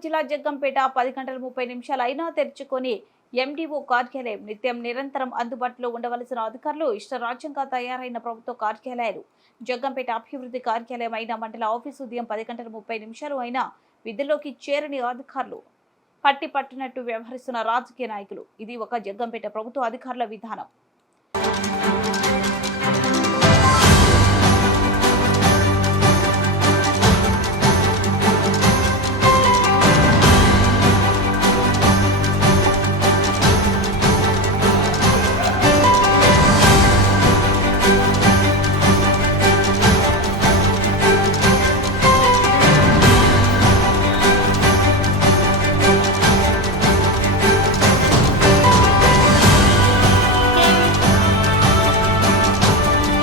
నిజామాబాద్ జిల్లా జగ్గంపేట 10 గంటల 30 నిమిషాలు అయినా తెరుచుకొని ఎండీఓ కార్యాలయం నిత్యం నిరంతరం అందుబాటులో ఉండవలసిన అధికారులు ఇష్టరాజ్యంగా తయారైన ప్రభుత్వ కార్యాలయాలు జగ్గంపేట అభివృద్ధి కార్యాలయం అయిన మండల ఆఫీసు ఉదయం 10 గంటల 30 నిమిషాలు అయినా విధుల్లోకి చేరని అధికారులు పట్టినట్టు వ్యవహరిస్తున్న రాజకీయ నాయకులు. ఇది ఒక జగ్గంపేట ప్రభుత్వ అధికారుల విధానం.